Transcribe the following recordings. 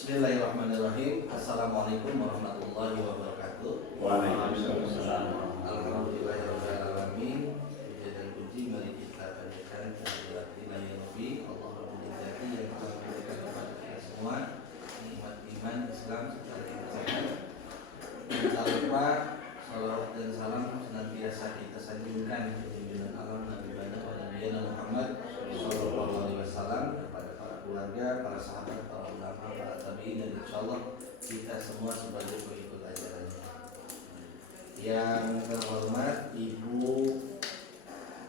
Bismillahirrahmanirrahim. Assalamualaikum warahmatullahi wabarakatuh. Waalaikumsalam. Alhamdulillahirrahmanirrahim. Puja dan puji mari kita panjatkan kehadirat ilahi Rabbi Allah Rabbul Izzati yang telah memberikan kepada kita semua nikmat iman Islam serta kepercayaan. Tak lupa salawat dan salam senantiasa kita sanjungkan ke junjungan alam Nabi Nabi Muhammad Sallallahu Alaihi Wasallam, kepada para keluarga, para sahabat, para ulama, para tabi'in, dan insyaallah kita semua sebagai pengikut ajarannya. Yang terhormat Ibu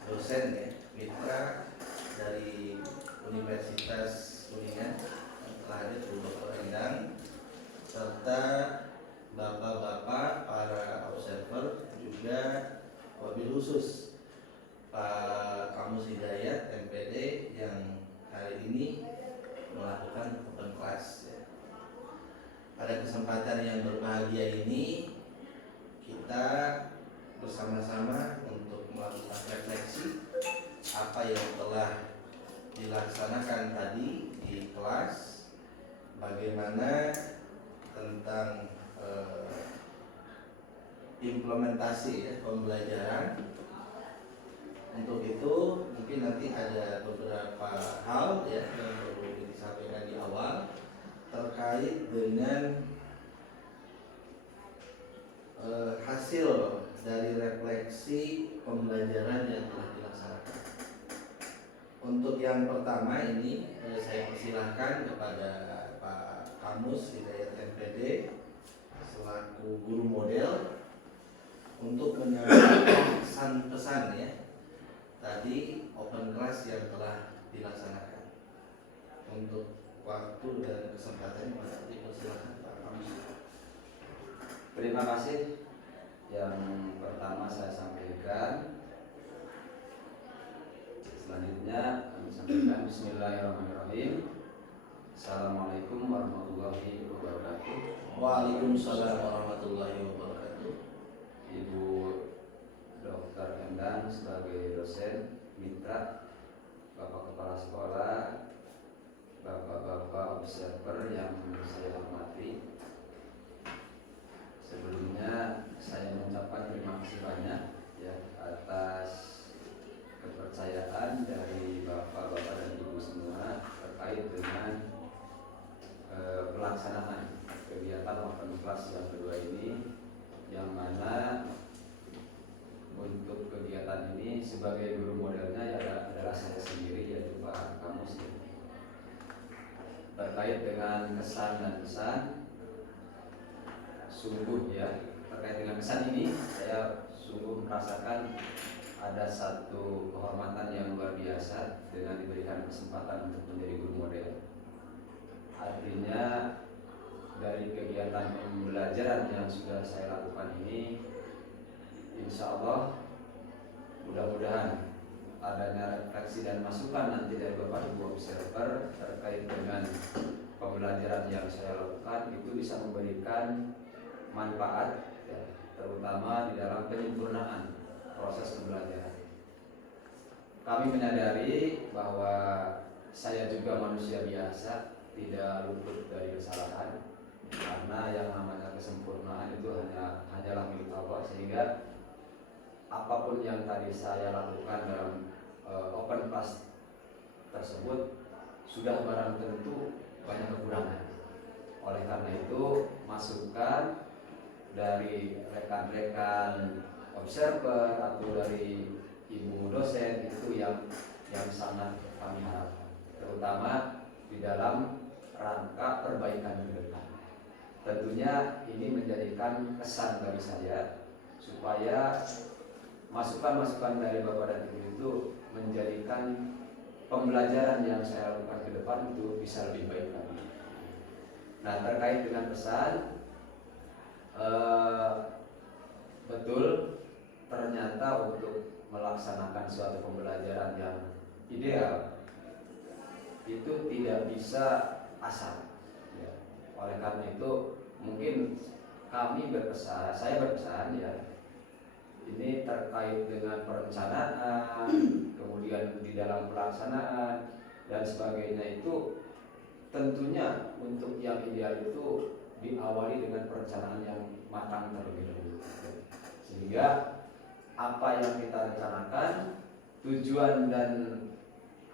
dosen ya, mitra dari Universitas Kuningan yang telah hadir, Bu Dr. Endang, serta bapak-bapak para observer, juga wabil khusus Pak Kamus Hidayat MPD yang hari ini melakukan open class ya. Pada kesempatan yang berbahagia ini kita bersama-sama untuk melakukan refleksi apa yang telah dilaksanakan tadi di kelas, bagaimana tentang implementasi ya, pembelajaran. Untuk itu mungkin nanti ada beberapa hal ya yang perlu disampaikan di awal terkait dengan hasil dari refleksi pembelajaran yang telah dilaksanakan. Untuk yang pertama ini saya persilahkan kepada Pak Kamus Hidayat MPD selaku guru model untuk menyampaikan pesan-pesan ya tadi open class yang telah dilaksanakan. Untuk waktu dan kesempatan nanti persilahkan Pak Kamus. Terima kasih. Yang pertama saya sampaikan, selanjutnya kami sampaikan Bismillahirrahmanirrahim. Assalamualaikum warahmatullahi wabarakatuh. Waalaikumsalam warahmatullahi wabarakatuh. Ibu Dr. Endang sebagai dosen, mitra, Bapak Kepala Sekolah, Bapak-bapak observer yang saya hormati. Sebelumnya saya mengucapkan terima kasih banyak ya atas kepercayaan dari Bapak-bapak dan Ibu semua terkait dengan pelaksanaan kegiatan open class yang kedua ini, yang mana untuk kegiatan ini sebagai guru modelnya ya adalah saya sendiri, yaitu Pak Kamus. Terkait dengan kesan dan pesan, sungguh ya, terkait dengan kesan ini saya sungguh merasakan ada satu kehormatan yang luar biasa dengan diberikan kesempatan untuk menjadi guru model. Artinya dari kegiatan pembelajaran yang sudah saya lakukan ini, insya Allah mudah-mudahan adanya refleksi dan masukan nanti dari Bapak Ibu observer terkait dengan pembelajaran yang saya lakukan itu bisa memberikan manfaat ya, terutama di dalam penyempurnaan proses pembelajaran. Kami menyadari bahwa saya juga manusia biasa, tidak luput dari kesalahan, karena yang namanya kesempurnaan itu hanyalah milik Allah, sehingga apapun yang tadi saya lakukan dalam open class tersebut sudah barang tentu banyak kekurangan. Oleh karena itu masukan dari rekan-rekan observer atau dari ibu dosen itu yang sangat kami harapkan, terutama di dalam rangka perbaikan ke depan. Tentunya ini menjadikan kesan bagi saya supaya masukan-masukan dari Bapak dan Ibu itu menjadikan pembelajaran yang saya lakukan ke depan itu bisa lebih baik lagi. Nah, terkait dengan pesan, betul ternyata untuk melaksanakan suatu pembelajaran yang ideal itu tidak bisa asal ya. Oleh karena itu mungkin saya berpesan ya, ini terkait dengan perencanaan, kemudian di dalam pelaksanaan dan sebagainya itu tentunya untuk yang ideal itu diawali dengan perencanaan yang matang terlebih dahulu, sehingga apa yang kita rencanakan, tujuan dan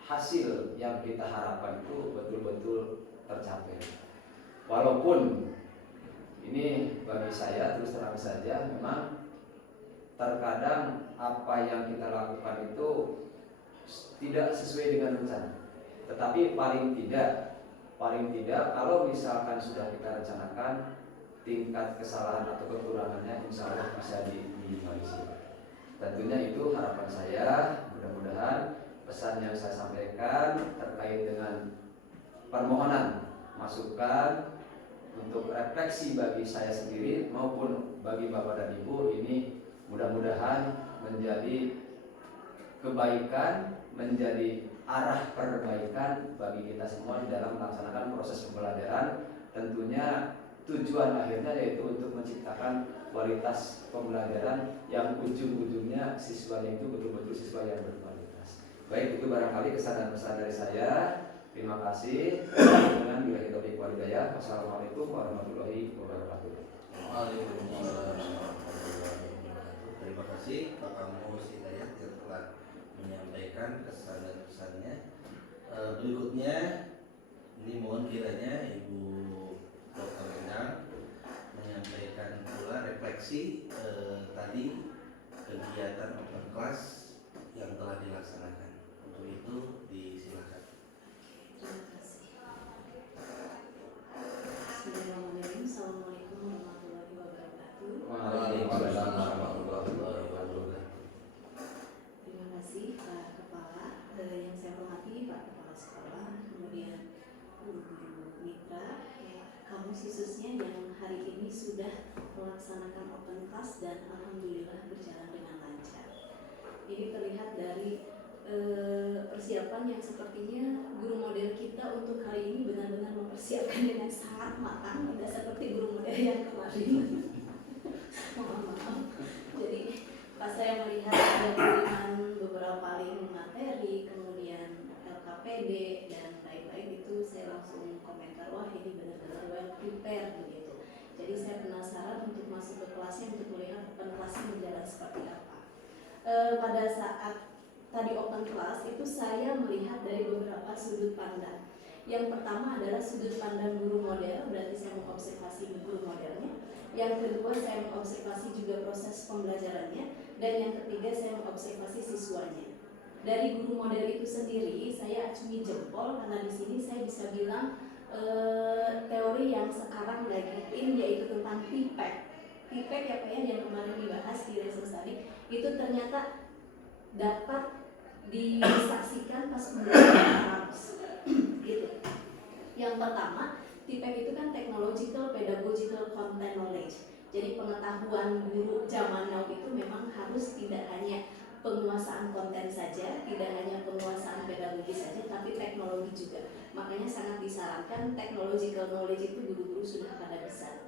hasil yang kita harapkan itu betul-betul tercapai. Walaupun ini bagi saya terus terang saja, memang terkadang apa yang kita lakukan itu tidak sesuai dengan rencana. Tetapi paling tidak kalau misalkan sudah kita rencanakan, tingkat kesalahan atau kekurangannya insya Allah bisa diminimalisir. Tentunya itu harapan saya. Mudah-mudahan pesan yang saya sampaikan terkait dengan permohonan masukan untuk refleksi bagi saya sendiri maupun bagi Bapak dan Ibu ini mudah-mudahan menjadi kebaikan, menjadi arah perbaikan bagi kita semua di dalam melaksanakan proses pembelajaran. Tentunya tujuan akhirnya yaitu untuk menciptakan kualitas pembelajaran yang ujung-ujungnya siswanya itu betul-betul siswa yang berkualitas. Baik, itu barangkali kesan dan pesan dari saya. Terima kasih. Dengan bila kita hidayah. Wassalamualaikum warahmatullahi wabarakatuh. Waalaikumsalam warahmatullahi wabarakatuh. Terima kasih Pak Kamus Hidayat yang telah menyampaikan kesan dan pesannya. Berikutnya ini mohon kiranya Ibu Dr. Endang menyampaikan pula refleksi tadi kegiatan open class yang telah dilaksanakan. Untuk itu disilakan. Terima kasih. Bismillahirrahmanirrahim. Assalamualaikum warahmatullahi wabarakatuh. Waalaikumsalam warahmatullahi wabarakatuh. Terima kasih Pak Kepala, yang saya hormati Pak Kepala Sekolah, kemudian guru-guru mitra, kamu khususnya yang hari ini sudah melaksanakan open class dan alhamdulillah berjalan dengan lancar. Ini terlihat dari persiapan yang sepertinya guru model kita untuk hari ini benar-benar mempersiapkan dengan sangat matang, tidak seperti guru model yang kemarin. Mohon maaf. Jadi pas saya melihat ada pilihan beberapa link materi, kemudian LKPD dan lain-lain, itu saya langsung komentar, wah ini benar-benar well prepared begitu. Jadi saya penasaran untuk masuk ke kelasnya untuk melihat open kelasnya berjalan seperti apa. Pada saat tadi open class itu saya melihat dari beberapa sudut pandang. Yang pertama adalah sudut pandang guru model, berarti saya mengobservasi guru modelnya. Yang kedua saya mengobservasi juga proses pembelajarannya. Dan yang ketiga saya mengobservasi siswanya. Dari guru model itu sendiri saya acungi jempol karena di sini saya bisa bilang teori yang sekarang lagi in yaitu tentang PPAC. PPAC ya Pak ya, yang kemarin dibahas di resource tadi, itu ternyata dapat disaksikan pas pembelajaran gitu. Yang pertama, TPAC itu kan Technological Pedagogical Content Knowledge. Jadi pengetahuan guru zaman now itu memang harus tidak hanya penguasaan konten saja, tidak hanya penguasaan pedagogi saja, tapi teknologi juga. Makanya sangat disarankan technological knowledge itu guru-guru sudah pada bisa.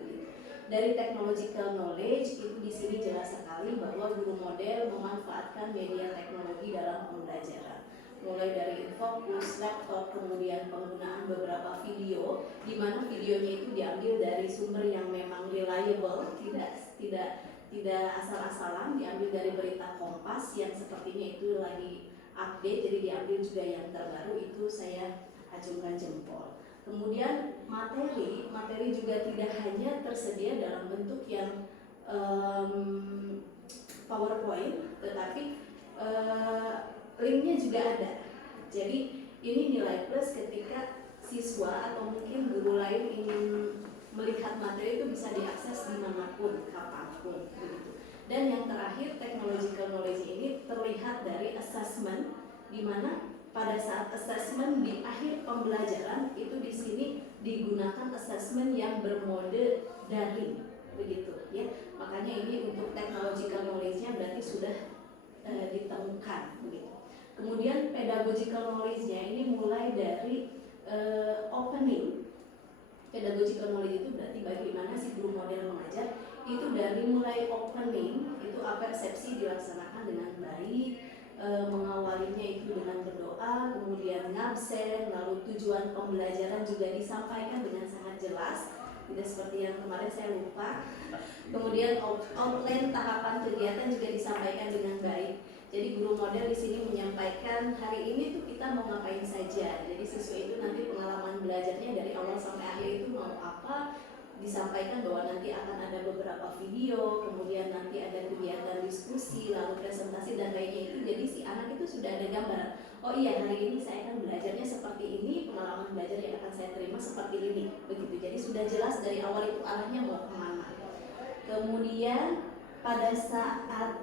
Dari technological knowledge itu di sini jelas sekali bahwa guru model memanfaatkan media teknologi dalam pembelajaran. Mulai dari infocus, laptop, kemudian penggunaan beberapa video, di mana videonya itu diambil dari sumber yang memang reliable, tidak asal-asalan, diambil dari berita Kompas yang sepertinya itu lagi update, jadi diambil juga yang terbaru, itu saya acungkan jempol. Kemudian materi juga tidak hanya tersedia dalam bentuk yang PowerPoint, tetapi linknya juga ada. Jadi ini nilai plus ketika siswa atau mungkin guru lain ingin melihat materi itu bisa diakses dimanapun, kapanpun begitu. Dan yang terakhir, technological knowledge ini terlihat dari assessment, di mana pada saat assessment di akhir pembelajaran itu di sini digunakan assessment yang bermode daring begitu ya. Makanya ini untuk technological knowledge-nya berarti sudah ditemukan begitu. Kemudian pedagogical knowledge-nya ini mulai dari opening. Pedagogical knowledge itu berarti bagaimana si guru model mengajar, itu dari mulai opening itu apersepsi dilaksanakan dengan baik, mengawalinya itu dengan berdoa, kemudian ngabsen, lalu tujuan pembelajaran juga disampaikan dengan sangat jelas, tidak seperti yang kemarin saya lupa. Kemudian outline tahapan kegiatan juga disampaikan dengan baik. Jadi guru model di sini menyampaikan hari ini tuh kita mau ngapain saja. Jadi siswa itu nanti pengalaman belajarnya dari awal sampai akhir itu mau apa, disampaikan bahwa nanti akan ada beberapa video, kemudian nanti ada kegiatan diskusi, lalu presentasi dan lainnya itu. Jadi si anak itu sudah ada gambaran. Oh iya, hari ini saya akan belajarnya seperti ini, pengalaman belajar yang akan saya terima seperti ini, begitu. Jadi sudah jelas dari awal itu arahnya mau kemana. Kemudian pada saat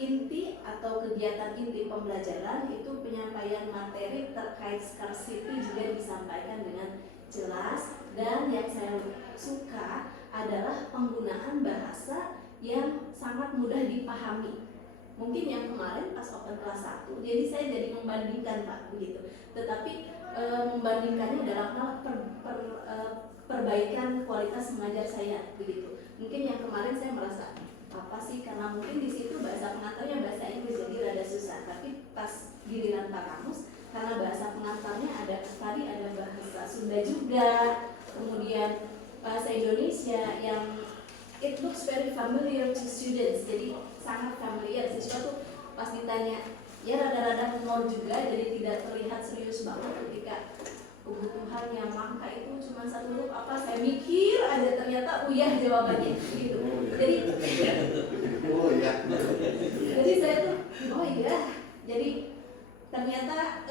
inti atau kegiatan inti pembelajaran itu penyampaian materi terkait scarcity juga disampaikan dengan jelas, dan yang saya suka adalah penggunaan bahasa yang sangat mudah dipahami. Mungkin yang kemarin pas open kelas 1, jadi saya jadi membandingkan Pak begitu. Tetapi membandingkannya dalam hal perbaikan kualitas mengajar saya begitu. Mungkin yang kemarin saya merasa apa sih, karena mungkin di situ bahasa pengantarnya bahasa Inggris jadi rada susah, tapi pas giliran Pak Kamus karena bahasa pengantarnya tadi ada bahasa Sunda juga, kemudian bahasa Indonesia yang it looks very familiar to students, jadi sangat familiar. Siswa tuh pas ditanya ya rada-rada menol juga, jadi tidak terlihat serius banget ketika kebutuhan yang mangka itu cuma satu huruf apa, saya mikir aja ternyata uyah jawabannya gitu. Jadi saya tuh oh iya, jadi ternyata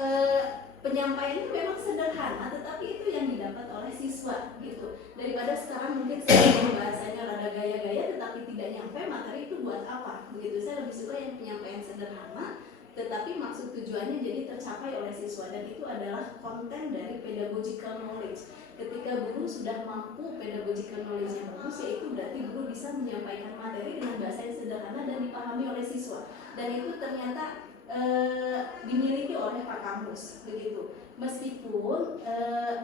penyampaiannya memang sederhana, tetapi itu yang didapat oleh siswa gitu. Daripada sekarang mungkin saya bahasanya rada gaya-gaya tetapi tidak nyampe, materi itu buat apa begitu. Saya lebih suka yang penyampaian sederhana tetapi maksud tujuannya jadi tercapai oleh siswa, dan itu adalah konten dari pedagogical knowledge. Ketika guru sudah mampu pedagogical knowledge yang bagus, yaitu berarti guru bisa menyampaikan materi dengan bahasa yang sederhana dan dipahami oleh siswa, dan itu ternyata dimiliki oleh Pak Kamus begitu. Meskipun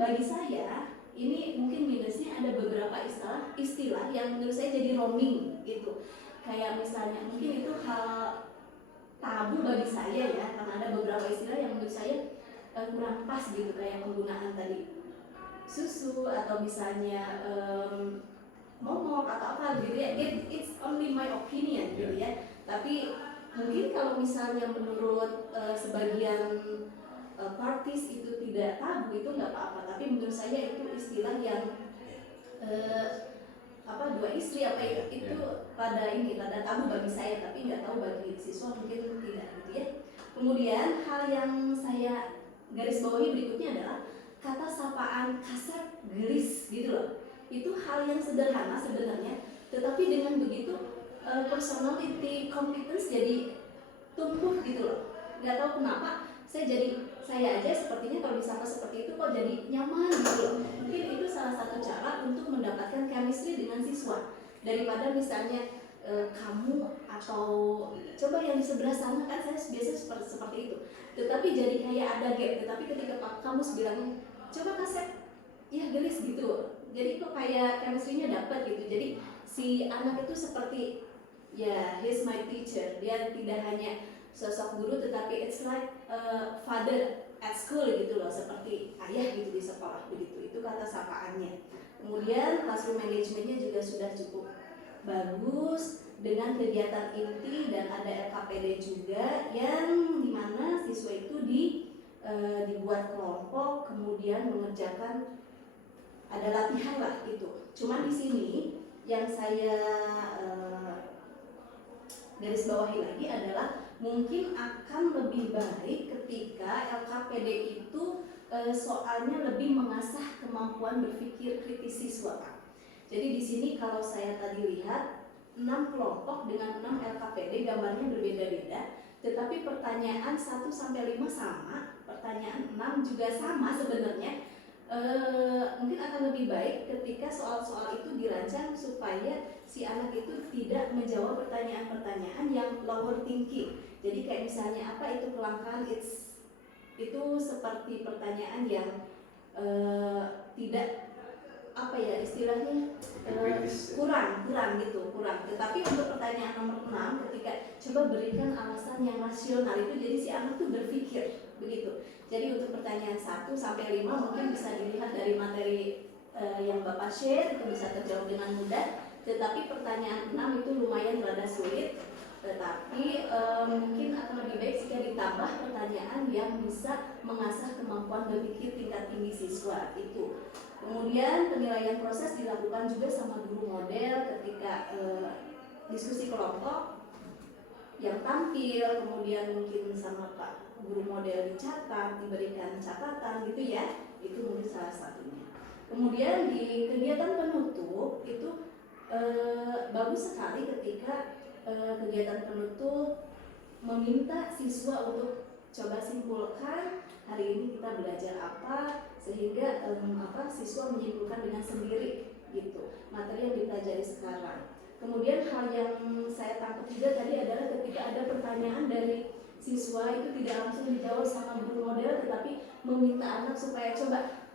bagi saya ini mungkin minusnya ada beberapa istilah yang menurut saya jadi roaming gitu. Kayak misalnya mungkin itu hal tabu bagi saya ya, karena ada beberapa istilah yang menurut saya kurang pas gitu, kayak penggunaan tadi susu atau misalnya momok atau apa gitu ya. It's only my opinion gitu ya. Tapi mungkin kalau misalnya menurut sebagian parties itu tidak tabu, itu nggak apa-apa. Tapi menurut saya itu istilah yang dua istri apa itu rada tabu bagi saya, tapi nggak tahu bagi siswa mungkin tidak gitu ya. Kemudian hal yang saya garis bawahi berikutnya adalah kata sapaan kasar gelis gitu loh. Itu hal yang sederhana sebenarnya, tetapi dengan begitu personality competence jadi tumbuh gitu loh. Nggak tahu kenapa saya aja sepertinya kalau disapa seperti itu kok jadi nyaman gitu loh. Mungkin itu salah satu cara untuk mendapatkan chemistry dengan siswa, daripada misalnya kamu atau coba yang di sebelah sana, kan saya biasa seperti itu. Tetapi jadi kayak ada gap, tetapi ketika Pak Kamus bilangnya coba kaset ya gelis gitu, jadi kok kayak chemistry-nya dapat gitu. Jadi si anak itu seperti ya he's my teacher, dia tidak hanya sosok guru tetapi it's like father at school gitu loh, seperti ayah gitu di sekolah begitu. Itu kata sapaannya. Kemudian classroom managementnya juga sudah cukup bagus dengan kegiatan inti dan ada LKPD juga yang dimana siswa itu dibuat kelompok, kemudian mengerjakan ada latihan lah itu. Cuma di sini yang saya garis bawahi lagi adalah mungkin akan lebih baik ketika LKPD itu soalnya lebih mengasah kemampuan berpikir kritis siswa, Pak. Jadi di sini kalau saya tadi lihat 6 kelompok dengan 6 LKPD, gambarnya berbeda-beda, tetapi pertanyaan 1 sampai 5 sama, pertanyaan 6 juga sama sebenarnya. Mungkin akan lebih baik ketika soal-soal itu dirancang supaya si anak itu tidak menjawab pertanyaan-pertanyaan yang lower thinking. Jadi kayak misalnya apa itu kelangkaan, itu seperti pertanyaan yang tidak apa ya istilahnya kurang gitu. Tetapi untuk pertanyaan nomor 6, ketika coba berikan alasan yang rasional, itu jadi si anak tuh berpikir begitu. Jadi untuk pertanyaan 1 sampai 5 mungkin bisa dilihat dari materi yang Bapak share, itu bisa terjawab dengan mudah. Tetapi pertanyaan 6 itu lumayan rada sulit. Tetapi mungkin akan lebih baik jika ditambah pertanyaan yang bisa mengasah kemampuan berpikir tingkat tinggi siswa itu. Kemudian penilaian proses dilakukan juga sama guru model ketika diskusi kelompok yang tampil, kemudian mungkin sama Pak guru model dicatat, diberikan catatan gitu ya, itu mungkin salah satunya. Kemudian di kegiatan penutup itu bagus sekali ketika kegiatan penutup meminta siswa untuk coba simpulkan hari ini kita belajar apa, sehingga siswa menyimpulkan dengan sendiri gitu materi yang dipelajari sekarang. Kemudian hal yang saya tangkap juga tadi adalah ketika ada pertanyaan dari siswa itu tidak langsung dijawab sama guru model, tetapi meminta anak supaya coba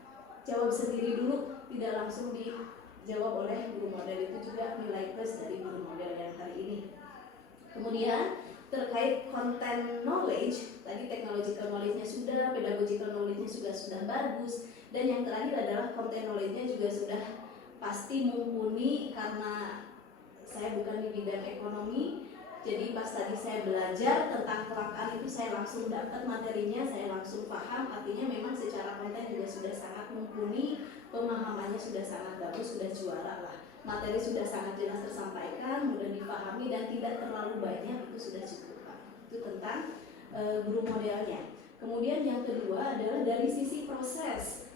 jawab sendiri dulu, tidak langsung dijawab oleh guru model, itu juga nilai plus dari guru model yang hari ini. Kemudian terkait content knowledge, tadi technological knowledge-nya sudah, pedagogical knowledge-nya sudah bagus, dan yang terakhir adalah content knowledge-nya juga sudah pasti mumpuni karena saya bukan di bidang ekonomi. Jadi pas tadi saya belajar tentang kelangkaan itu saya langsung dapat materinya, saya langsung paham, artinya memang secara konten juga sudah sangat mumpuni, pemahamannya sudah sangat bagus, sudah juara lah. Materi sudah sangat jelas tersampaikan, mudah dipahami dan tidak terlalu banyak, itu sudah cukup Pak. Itu tentang guru modelnya. Kemudian yang kedua adalah dari sisi proses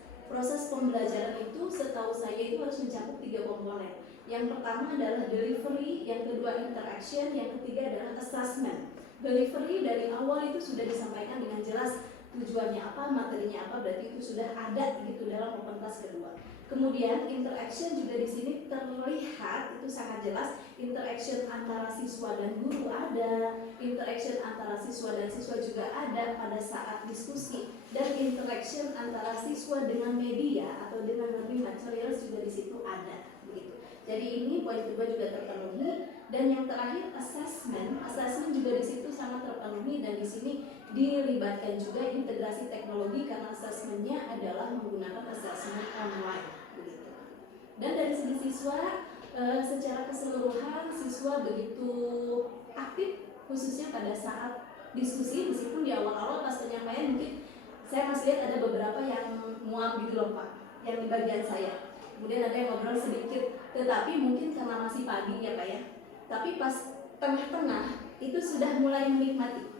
pembelajaran itu setahu saya itu harus mencakup 3 komponen. Yang pertama adalah delivery, yang kedua interaction, yang ketiga adalah assessment. Delivery dari awal itu sudah disampaikan dengan jelas tujuannya apa, materinya apa, berarti itu sudah ada gitu dalam open class kedua. Kemudian interaction juga di sini terlihat itu sangat jelas, interaction antara siswa dan guru ada, interaction antara siswa dan siswa juga ada pada saat diskusi, dan interaction antara siswa dengan media atau dengan learning materials juga di situ ada begitu. Jadi ini poin kedua juga terpenuhi, dan yang terakhir assessment juga di situ sangat terpenuhi, dan di sini dilibatkan juga integrasi teknologi karena assessmentnya adalah menggunakan assessment online begitu. Dan dari segi siswa secara keseluruhan siswa begitu aktif khususnya pada saat diskusi, meskipun di awal-awal pas penyampaian mungkin saya masih lihat ada beberapa yang muam gitu loh Pak, yang di bagian saya. Kemudian ada yang ngobrol sedikit, tetapi mungkin karena masih pagi ya Pak ya. Tapi pas tengah-tengah itu sudah mulai menikmati.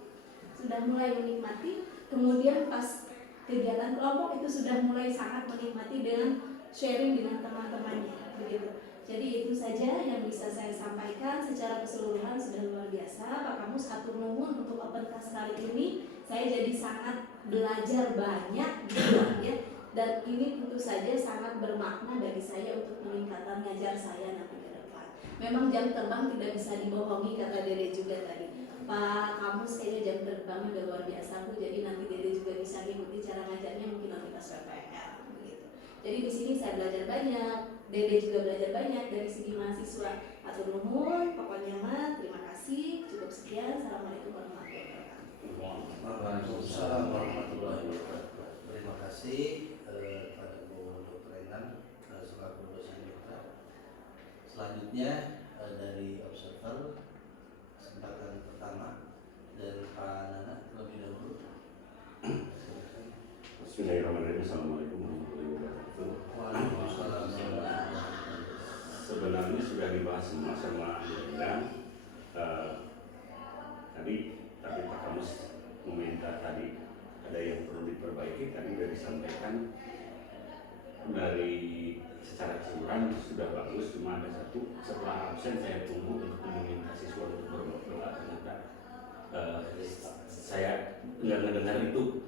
Kemudian pas kegiatan kelompok itu sudah mulai sangat menikmati dengan sharing dengan teman-temannya begitu. Jadi itu saja yang bisa saya sampaikan. Secara keseluruhan sudah luar biasa Pak Kamus, atur nuhun untuk open class kali ini. Saya jadi sangat belajar banyak gitu ya. Dan ini tentu saja sangat bermakna bagi saya untuk peningkatan ngajar saya nanti ke depan. Memang jam terbang tidak bisa dibohongi, kata Dede juga tadi. Pak Kamus kayaknya jam terbangnya udah luar biasa Bu. Jadi nanti Dede juga bisa ngikuti cara ngajarnya mungkin nanti pas PPL begitu. Jadi di sini saya belajar banyak, Dede juga belajar banyak dari segi mahasiswa. Atur nuhun, pokoknya mah terima kasih. Cukup sekian. Assalamualaikum warahmatullahi wabarakatuh. Waalaikumsalam warahmatullahi wabarakatuh. Terima kasih kepada Bu Dr. Endang selaku dosen dokter. Selanjutnya dari observer kesempatan pertama dari Pak Nana terlebih dahulu. Bismillahirrahmanirrahim. Assalamualaikum warahmatullahi wabarakatuh. Waalaikumsalam warahmatullahi wabarakatuh. Sebenarnya sudah dibahas semua sama Endang. Tadi tapi Pak Kamus meminta tadi ada yang perlu diperbaiki, tadi sudah disampaikan dari secara keseluruhan sudah bagus, cuma ada satu setelah absen saya tunggu untuk meminta siswa untuk berdoa, ternyata saya nggak mendengar itu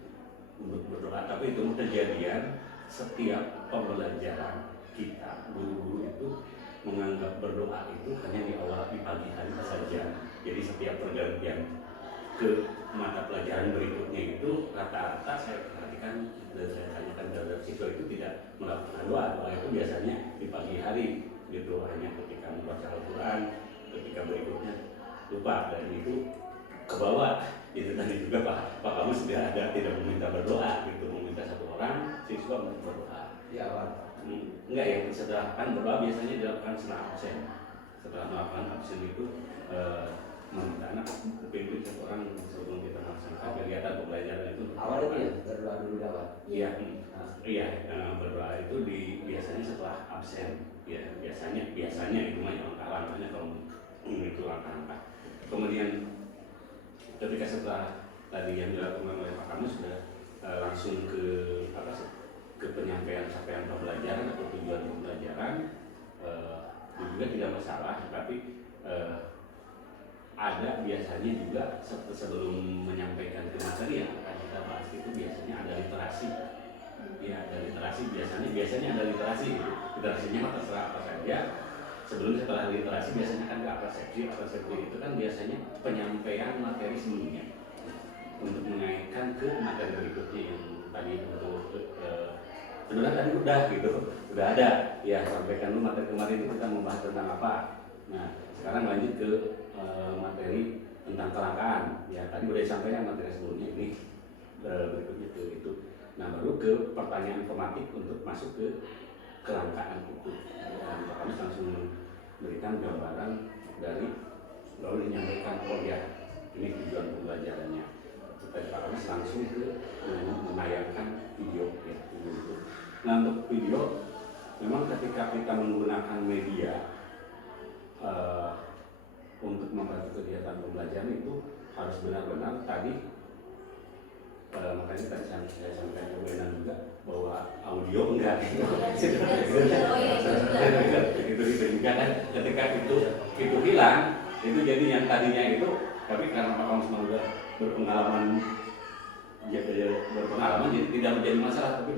untuk berdoa, tapi itu kejadian setiap pembelajaran kita guru-guru itu menganggap berdoa itu hanya di awal di pagi hari saja. Jadi setiap pergantian ke mata pelajaran berikutnya itu rata-rata saya perhatikan dan saya tanyakan terhadap siswa itu tidak melakukan doa itu biasanya di pagi hari gitu, hanya ketika membaca Al-Quran, ketika berikutnya lupa, dan itu ke bawah. Itu tadi juga Pak kamu sudah ada tidak meminta berdoa gitu, meminta satu orang siswa untuk berdoa. Di awal. Enggak ya, setelah kan berdoa biasanya dilakukan setelah absen. Setelah melakukan absen itu meminta anak pimpin satu orang sebelum kita melaksanakan kegiatan pembelajaran itu. Awalnya dia berdoa dulu di awal. Iya, berdoa itu biasanya setelah absen. Ya biasanya itu mah yang langkah-langkahnya kalau itu langkah-langkah. Kemudian ketika setelah tadi yang dilakukan oleh Pak Kamus sudah langsung ke penyampaian pembelajaran atau tujuan pembelajaran, itu juga tidak masalah, tapi ada biasanya juga sebelum menyampaikan ke materi yang akan kita bahas itu biasanya ada literasi. Ya, ada literasi biasanya ada literasi gitu. Literasinya mah terserah apa saja. Setelah literasi biasanya kan ke persepsi itu kan biasanya penyampaian materi sebelumnya untuk mengaitkan ke materi berikutnya yang tadi sebenarnya tadi udah ada ya, sampaikan dulu materi kemarin itu kita membahas tentang apa. Nah sekarang lanjut ke materi tentang kelangkaan ya, tadi udah disampaikan materi sebelumnya, ini berikutnya ke itu. Nah baru ke pertanyaan tematik untuk masuk ke kelangkaan itu, dan Pak Kamus langsung memberikan gambaran dari lalu menyampaikan oh ya ini tujuan pembelajarannya. Tadi Pak Kamus langsung ke menayangkan video ya, video itu. Nah untuk video memang ketika kita menggunakan media untuk membantu kegiatan pembelajaran itu harus benar-benar tadi makanya tadi saya sampaikan ke Bu Endang juga bahwa audio enggak gitu. Itu juga kan ketika itu hilang, itu jadi yang tadinya itu, tapi karena Pak Kamus sudah berpengalaman jadi tidak menjadi masalah, tapi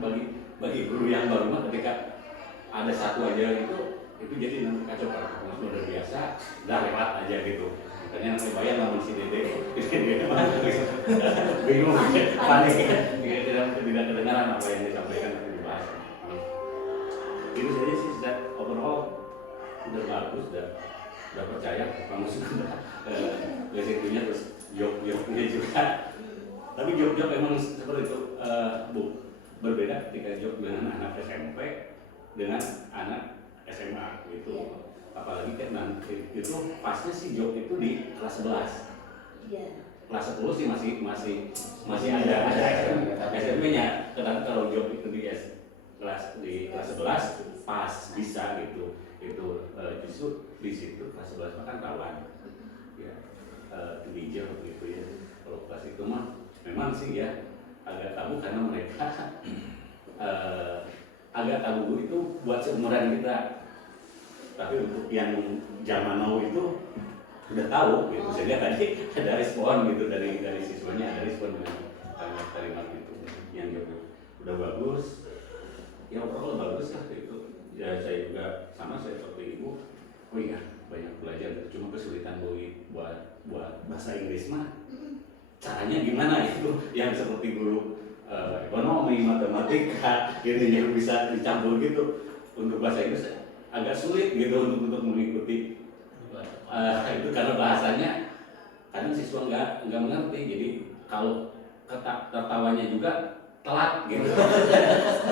bagi guru yang baru mah ketika ada satu aja itu jadi nanti kacau. Pak Kamus luar biasa, udah lewat aja gitu. Makanya nanti bayar lamun si Dede, bingung, panik kan, tidak kedengaran apa yang disampaikan atau dibahas. Itu saja sih, sudah overall udah bagus, udah percaya, kamu sudah resikonya, terus job-jobnya juga. Tapi job-job memang seperti itu, Bu, berbeda ketika job dengan anak SMP dengan anak SMA gitu. Apalagi kan nanti itu pasnya sih job itu di kelas 11. Iya. Kelas 10 sih masih ada SMP-nya. Tetapi kalau job itu di kelas 11 pas bisa gitu. Itu justru di situ kelas 11 kan rawan. Ya. Teenager gitu ya. Kalau kelas itu mah memang sih ya agak tabu karena mereka agak tabu itu buat seumuran kita. Tapi untuk yang zaman now itu udah tahu gitu, sehingga tadi ada respon gitu dari siswanya, ada respon dengan kalimat itu yang udah bagus, ya overall bagus lah itu. Ya saya juga sama, saya seperti ibu, oh iya banyak belajar, cuma kesulitan buat bahasa Inggris mah caranya gimana itu, yang seperti guru ekonomi, matematika gitu yang bisa dicampur gitu. Untuk bahasa Inggris agak sulit gitu untuk mengikuti itu karena bahasanya kadang siswa nggak mengerti, jadi kalau tertawanya juga telat gitu.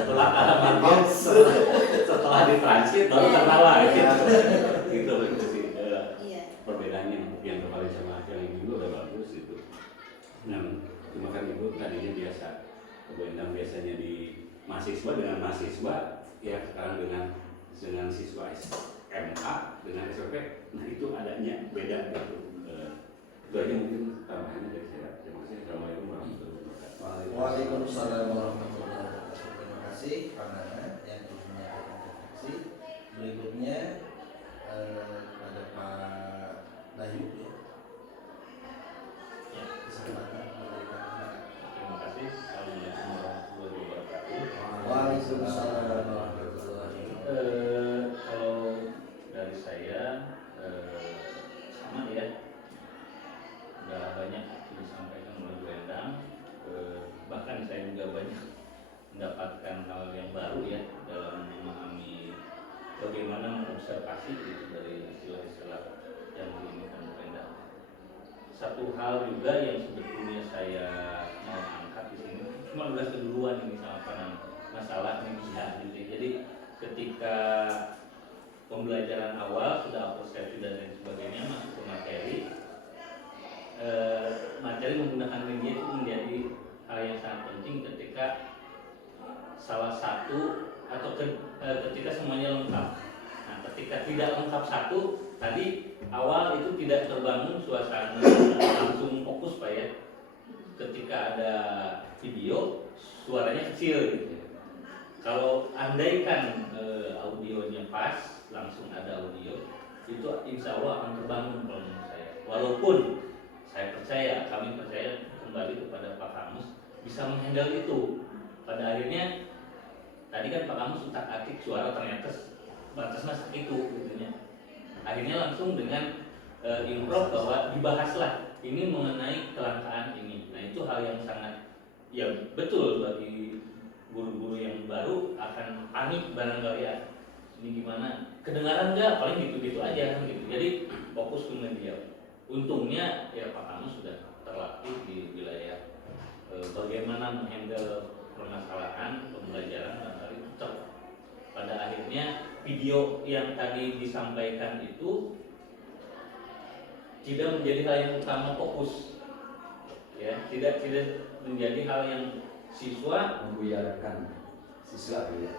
Telat halaman setelah ditranslate baru tertawa gitu sih perbedaannya. Untuk yang kemarin sama yang ini juga udah bagus itu. Dan cuma kan ibu tadinya biasa Bu Endang biasanya di mahasiswa dengan mahasiswa, ya sekarang dengan siswa SMA dengan SMP, nah itu adanya beda gitu. Itu aja mungkin tambahannya dari saya. Terima kasih. Assalamualaikum warahmatullahi wabarakatuh. Waalaikumsalam warahmatullahi wabarakatuh. Terima kasih Pak Nana yang telah menyampaikan refleksi. Berikutnya ada Pak Bayu ya. Kesempatan memberikan. Terima kasih. Assalamualaikum warahmatullahi wabarakatuh. Waalaikumsalam. Kalau dari saya sama ya, udah banyak disampaikan oleh Bu Endang, bahkan saya juga banyak mendapatkan hal yang baru ya dalam memahami bagaimana observasi gitu dari istilah-istilah yang diinginkan Bu Endang. Satu hal juga yang sebetulnya saya mau angkat di sini, cuma udah keduluan ini sama Panan, masalah media gitu. Jadi ketika pembelajaran awal sudah persepsi dan lain sebagainya masuk ke materi menggunakan media itu menjadi hal yang sangat penting ketika salah satu atau ketika semuanya lengkap. Nah, ketika tidak lengkap satu, tadi awal itu tidak terbangun suasana langsung fokus Pak ya. Ketika ada video, suaranya kecil gitu. Kalau andaikan audionya pas, langsung ada audio, itu insya Allah akan terbangun kalau menurut saya. Walaupun saya percaya, kami percaya kembali kepada Pak Kamus bisa menghandle itu. Pada akhirnya, tadi kan Pak Kamus utak-atik suara ternyata batasnya segitu gitu. Akhirnya langsung dengan improv bahwa dibahaslah ini mengenai kelangkaan ini. Nah itu hal yang sangat ya betul bagi guru-guru yang baru akan panik barangkali ya. Ini gimana? Kedengaran nggak? Paling gitu-gitu aja kan gitu. Jadi fokus ke media. Untungnya ya Pak Kamus sudah terlatih di wilayah bagaimana menghandle permasalahan pembelajaran dan hal itu. Pada akhirnya video yang tadi disampaikan itu tidak menjadi hal yang utama fokus, ya tidak menjadi hal yang siswa Membuyarkan siswa ya.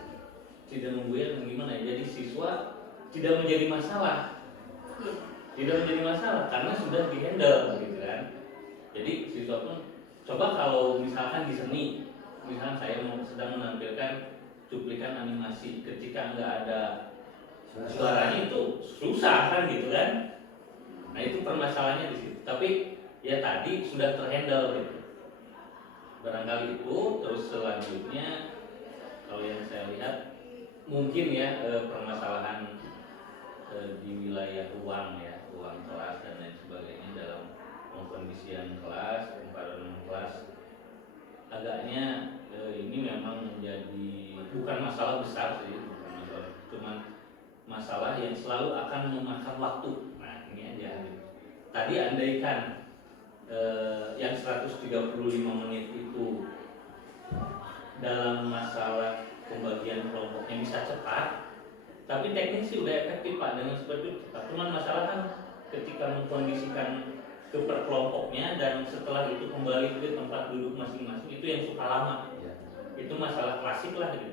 Tidak membuyarkan gimana ya, jadi siswa tidak menjadi masalah, tidak menjadi masalah karena sudah dihandle gitu kan. Jadi siswa pun coba kalau misalkan di seni, misalkan saya sedang menampilkan cuplikan animasi, ketika nggak ada suaranya itu susah kan gitu kan. Nah itu permasalahannya di situ. Tapi ya tadi sudah terhandle gitu. Barangkali itu. Terus selanjutnya kalau yang saya lihat mungkin ya permasalahan di wilayah ruang ya, ruang kelas dan lain sebagainya dalam pengkondisian kelas, environment kelas, agaknya ini memang menjadi bukan masalah besar sih, bukan masalah, cuma masalah yang selalu akan memakan waktu. Nah ini aja. Tadi andaikan yang 135 menit itu dalam masalah pembagian kelompoknya bisa cepat, tapi teknis sih udah efektif Pak dengan seperti itu cepat. Cuman masalah kan ketika mengkondisikan ke per kelompoknya dan setelah itu kembali ke tempat duduk masing-masing itu yang suka lama. Ya. Itu masalah klasik lah gitu.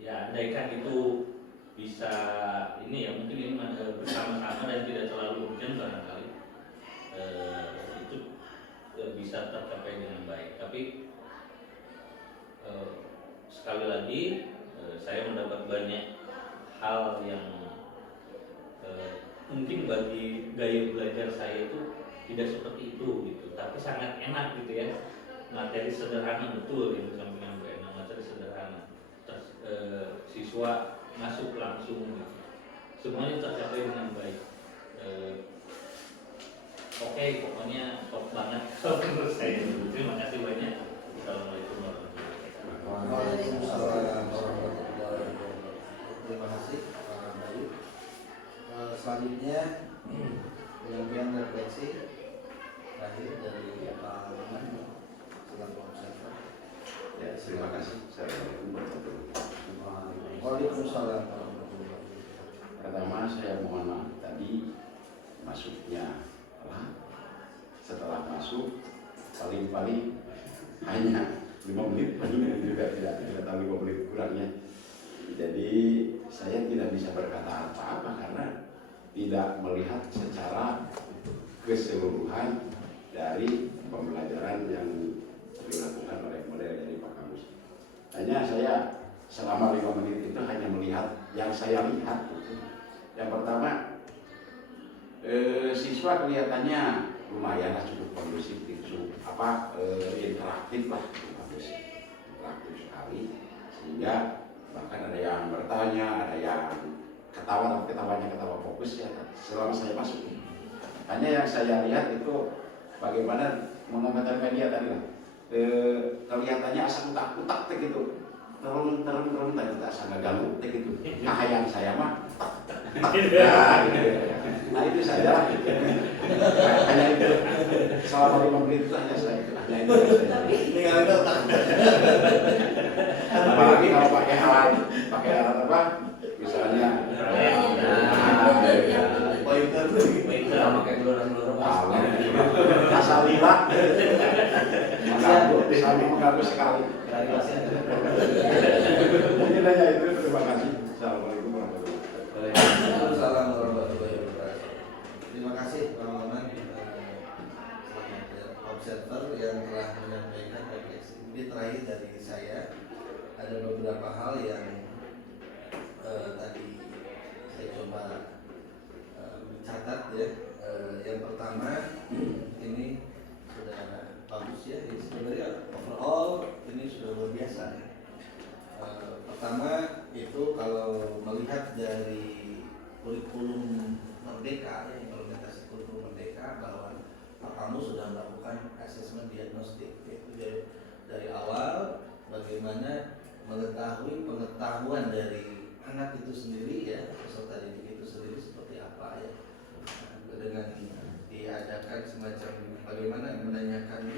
Ya andaikan itu bisa ini ya mungkin ini bersama-sama dan tidak terlalu urgent barangkali itu bisa tercapai dengan baik. Tapi sekali lagi saya mendapat banyak hal yang mungkin bagi gaya belajar saya itu tidak seperti itu gitu, tapi sangat enak gitu ya. Materi sederhana betul yang disampaikan Bu Endang, materi sederhana. Terus siswa masuk langsung gitu. Semuanya tercapai dengan baik. Oke, pokoknya top banget kalau menurut saya. Terima kasih banyak. Assalamualaikum warahmatullahi wabarakatuh. Waalaikumsalam warahmatullahi wabarakatuh. Terima kasih Pak Bayu. Selanjutnya penyampaian refleksi terakhir dari Pak Luman selaku observer. Ya, terima kasih. Assalamualaikum warahmatullahi wabarakatuh. Waalaikumsalam warahmatullahi wabarakatuh. Pertama saya mohon maaf tadi masuknya telat. Setelah masuk paling-paling hanya 5 menit, paling juga tidak tahu 5 menit kurangnya. Jadi saya tidak bisa berkata apa-apa karena tidak melihat secara keseluruhan dari pembelajaran yang dilakukan oleh model dari Pak Kamus. Hanya saya selama 5 menit itu hanya melihat yang saya lihat itu. Yang pertama siswa kelihatannya lumayan cukup kondusif, interaktif lah, bagus, interaktif sekali, sehingga bahkan ada yang bertanya, ada yang ketawa, tapi ketawanya ketawa fokus ya selama saya masuk. Hanya yang saya lihat itu bagaimana mengomentari media tadi lah, kelihatannya asal utak-utak gitu, terus tadi kita asal ganggu gitu. Kahayang saya mah. Nah, gitu. Nah itu saja. Hanya itu. Selama 5 menit itu hanya saya. Hanya itu saja. Tinggal itu tak. Apalagi kalau pakai alat apa? Misalnya. Pointer Kita pakai gelora-gelora. Asal lila. Mengganggu sekali. Mungkin hanya itu. Terima kasih. Assalamualaikum warahmatullahi wabarakatuh. Waalaikumsalam warahmatullahi wabarakatuh. Terima kasih teman-teman observer yang telah menyampaikan refleksi. Ini terakhir dari saya, ada beberapa hal yang tadi saya coba catat ya. Yang pertama ini sudah bagus ya. Ini sebenarnya overall ini sudah luar biasa ya. Pertama itu kalau melihat dari kurikulum Merdeka, implementasi kurikulum Merdeka, bahwa Pak Kamu sudah melakukan asesmen diagnostik, yaitu dari awal bagaimana mengetahui pengetahuan dari anak itu sendiri ya, peserta didik itu sendiri seperti apa ya, dengan diadakan semacam bagaimana menanyakan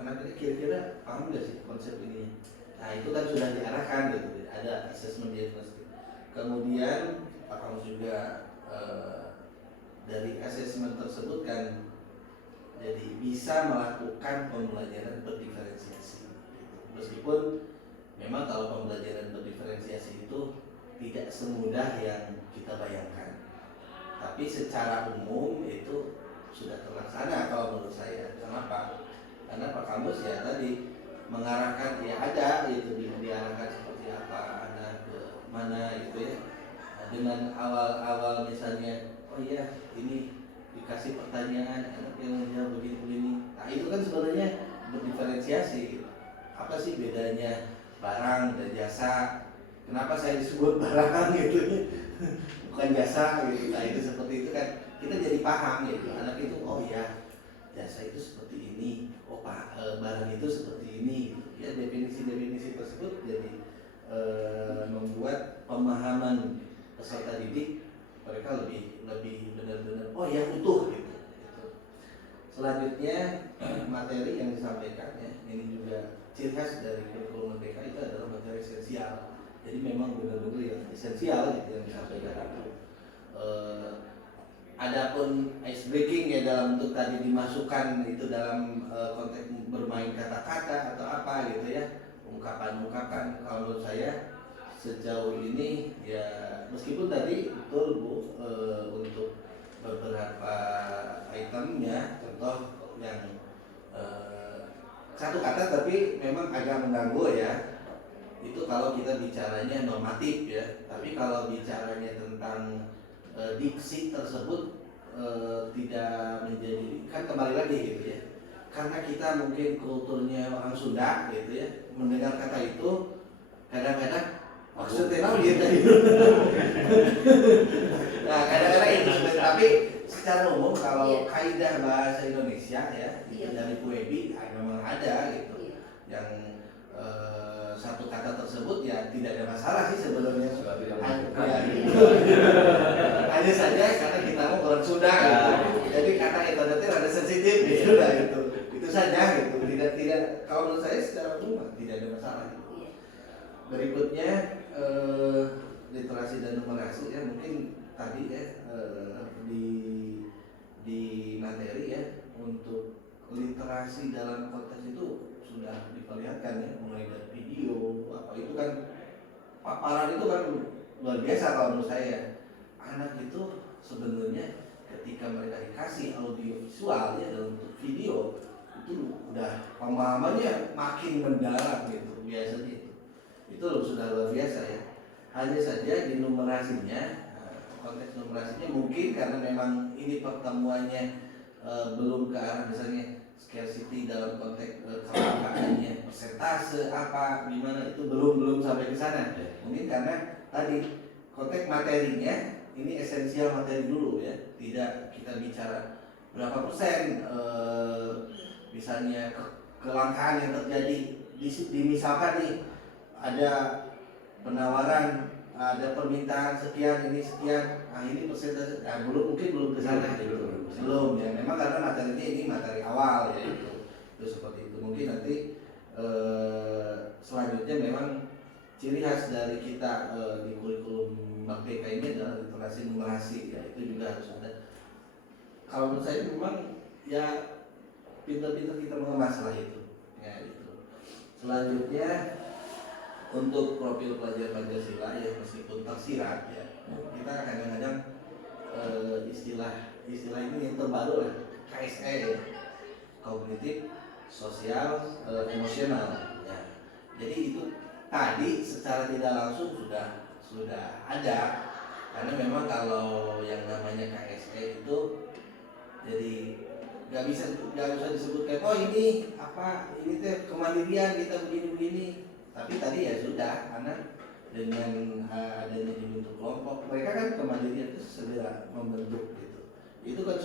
anak ini kira-kira paham nggak sih konsep ini. Nah itu kan sudah diarahkan gitu, ada asesmen diagnostik. Kemudian Pak Kamu juga dari asesmen tersebut kan jadi bisa melakukan pembelajaran berdiferensiasi gitu. Meskipun memang kalau pembelajaran berdiferensiasi itu tidak semudah yang kita bayangkan, tapi secara umum itu sudah terlaksana kalau menurut saya. Kenapa? Karena Pak Kamus ya tadi mengarahkan ya ada itu diarahkan seperti apa, anak ke mana itu ya. Nah, dengan awal-awal misalnya oh iya ini dikasih pertanyaan anak yang menjawab begini-begini. Nah itu kan sebenarnya berdiferensiasi. Apa sih bedanya barang dan jasa? Kenapa saya disebut barang gitu? Bukan jasa gitu. Nah itu seperti itu kan kita jadi paham gitu. Anak itu oh ya jasa itu seperti ini. Oh pak barang itu seperti ini. Ya definisi-definisi tersebut jadi membuat pemahaman peserta didik mereka lebih benar-benar oh ya utuh gitu. Selanjutnya materi yang disampaikan ya ini juga ciri khas dari kurikulum Merdeka itu adalah materi esensial. Jadi memang benar-benar yang esensial gitu yang disampaikan. Adapun ice breaking ya dalam bentuk tadi dimasukkan itu dalam konteks bermain kata-kata atau apa gitu ya, ungkapan-ungkapan. Kalau menurut saya sejauh ini ya meskipun tadi betul Bu untuk beberapa itemnya contoh yang satu kata tapi memang agak mengganggu ya, itu kalau kita bicaranya normatif ya. Tapi kalau bicaranya tentang diksi tersebut tidak menjadi, kan kembali lagi gitu ya, karena kita mungkin kulturnya orang Sunda gitu ya, mendengar kata itu kadang-kadang maksudnya apa gitu. Nah kadang-kadang itu tapi secara umum kalau kaidah bahasa Indonesia ya itu dari PUEBI memang ada gitu yang satu kata tersebut ya tidak ada masalah sih sebenarnya. Hanya saja karena kita mau orang Sunda gitu. Jadi kata itu nanti ada sensitif gitu lah itu saja gitu. Tidak kalau menurut saya secara umum tidak ada masalah gitu. Berikutnya literasi dan numerasi ya mungkin tadi ya di materi ya untuk literasi dalam konteks itu sudah diperlihatkan ya mulai dari video apa itu kan paparan itu kan luar biasa kalau menurut saya. Anak itu sebenarnya ketika mereka dikasih audio visual ya dalam bentuk video itu udah pemahamannya makin mendalam gitu biasanya itu sudah luar biasa ya. Hanya saja di numerasinya konteks numerasinya mungkin karena memang ini pertemuannya belum ke arah misalnya scarcity dalam konteks kelangkaannya persentase apa gimana itu belum sampai ke sana. Mungkin karena tadi konteks materinya ini esensial materi dulu ya, tidak kita bicara berapa persen misalnya kelangkaan yang terjadi di misalkan nih ada penawaran ada permintaan sekian, ini sekian, ini persentase, mungkin belum ke sana gitu. Belum ya, memang karena materinya ini materi awal ya itu seperti itu. Mungkin nanti selanjutnya memang ciri khas dari kita di kurikulum Merdeka ini adalah literasi numerasi ya, itu juga harus ada. Kalau menurut saya memang ya pintar-pintar kita mengemas lah itu ya itu. Selanjutnya untuk profil pelajar Pancasila ya meskipun tersirat ya kita kadang-kadang istilah ini yang terbaru lah KSE ya, kognitif sosial emosional ya. Jadi itu tadi secara tidak langsung sudah ada, karena memang kalau yang namanya KSE itu jadi nggak bisa disebutkan oh ini teh kemandirian kita begini, tapi tadi ya sudah, karena dengan adanya dibentuk kelompok mereka kan kemandirian itu segera membentuk gitu, itu kan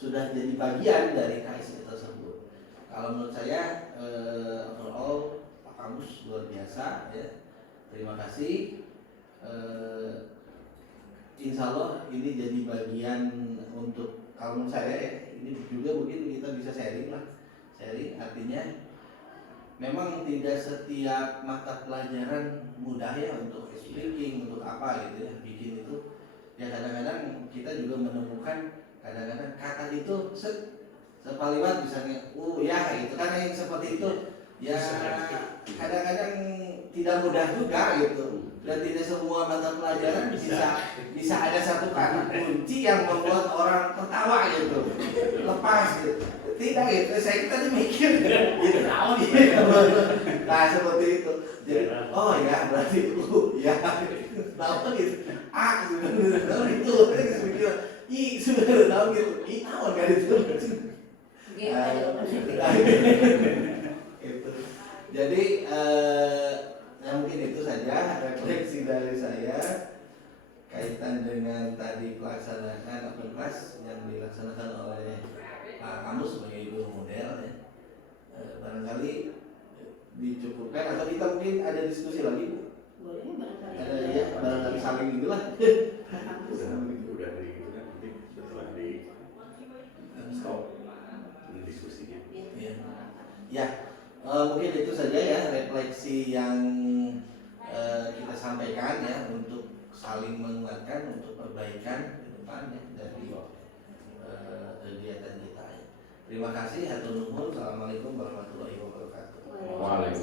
sudah jadi bagian dari KSE tersebut. Kalau menurut saya overall Pak Kamus luar biasa ya, terima kasih. Insya Allah ini jadi bagian untuk kalau menurut saya ya, ini juga mungkin kita bisa sharing artinya memang tidak setiap mata pelajaran mudah ya untuk speaking, untuk apa gitu ya, bikin itu ya kadang-kadang kita juga menemukan kadang-kadang kata itu sepaliwat misalnya ya gitu kan yang seperti itu ya kadang-kadang tidak mudah juga gitu, dan tidak semua mata pelajaran bisa ada satu kata kunci yang membuat orang tertawa gitu lepas gitu, tidak gitu. Saya tadi mikir gitu tahu gitu. Nah seperti itu, jadi oh ya berarti ya tahu gitu sudah tahu itu terus mikir sudah tahu gitu tahu kan itu itu. Jadi ya mungkin itu saja refleksi dari saya kaitan dengan tadi pelaksanaan kelas yang dilaksanakan oleh Pak Kamus sebagai guru model ya. Barangkali dicukupkan atau kita mungkin ada diskusi lagi Bu? Boleh barangkali. Ada ya, barangkali saling itulah. Udah dari itu kan nanti setelah di stop diskusinya. Ya, mungkin itu saja ya refleksi yang kita sampaikan ya untuk saling menguatkan, untuk perbaikan ke depan ya dari kegiatan kita ya. Terima kasih, hatur nuhun. Assalamualaikum warahmatullahi wabarakatuh. Waalaikumsalam.